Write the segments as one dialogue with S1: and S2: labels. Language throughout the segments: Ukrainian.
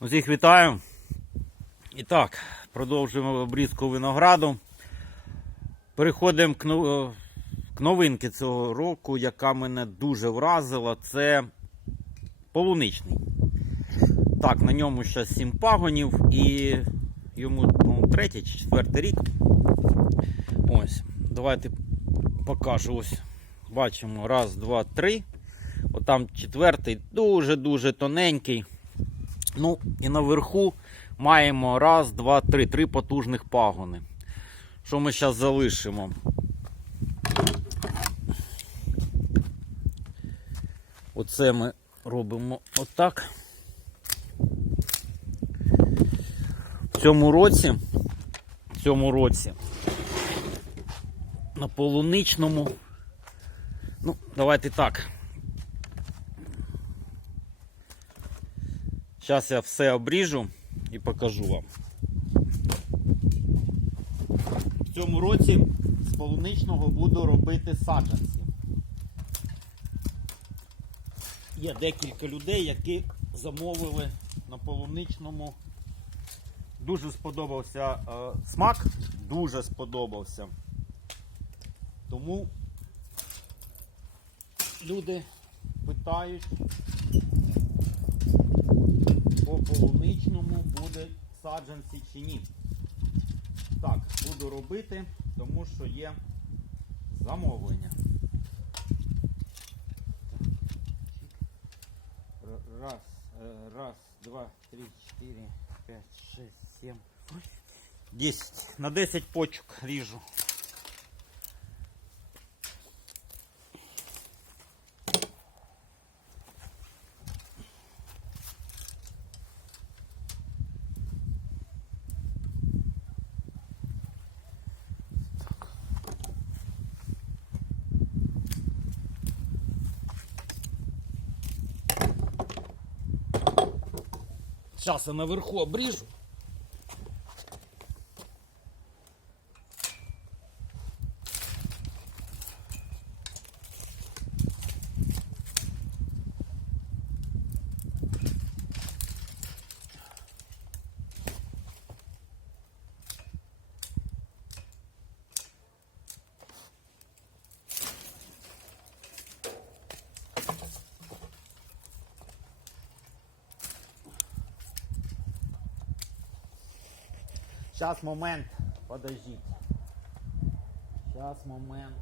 S1: Усіх вітаю. І так, продовжуємо обрізку винограду. Переходимо к, к новинки цього року, яка мене дуже вразила. Це полуничний. Так, на ньому ще 7 пагонів і йому по-моєму, третій чи четвертий рік. Ось, давайте покажу. Ось. Бачимо, раз, два, три. Отам четвертий дуже-дуже тоненький. Ну, і наверху маємо раз, два, три. Три потужних пагони. Що ми зараз залишимо? Оце ми робимо отак. В цьому році, в цьому році на полуничному. Ну, давайте так. Зараз я все обріжу і покажу вам. В цьому році з полуничного буду робити саджанці. Є декілька людей, які замовили на полуничному. Дуже сподобався е, смак, дуже сподобався. Тому люди питають, по полуничному буде саджанці чи ні. Так, буду робити, тому що є замовлення. Раз, е, раз, два, три, чотири, п'ять, шість, сім. Десять. На 10 почок ріжу. Зараз я наверху обріжу. Сейчас момент. Подождите. Сейчас момент.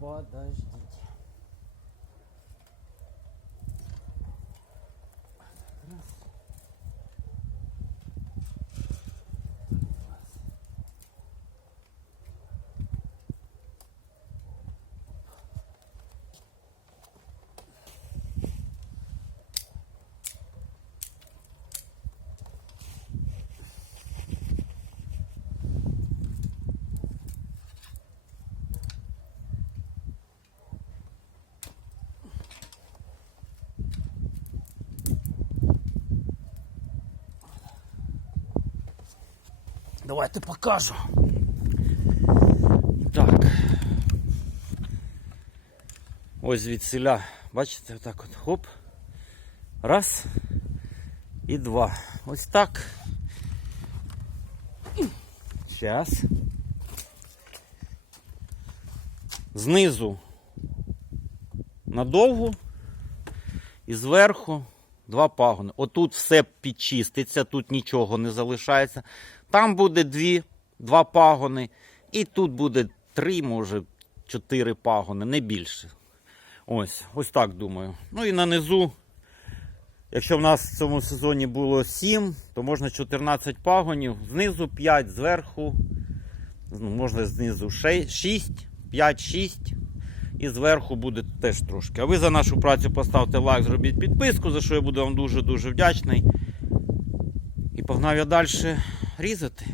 S1: Подождите. Давайте покажу. Так. Ось звідсіля. Бачите, отак от хоп. Раз. І два. Ось так. Зараз. Знизу надовго і зверху два пагони. Отут все підчиститься, тут нічого не залишається. Там буде дві, два пагони, і тут буде три, може, чотири пагони, не більше. Ось, ось так думаю. Ну і на низу, якщо в нас в цьому сезоні було 7, то можна 14 пагонів, знизу 5, зверху, ну, можна знизу 6, 5, 6. І зверху буде теж трошки. А ви за нашу працю поставте лайк, зробіть підписку, за що я буду вам дуже-дуже вдячний. І погнав я далі різати.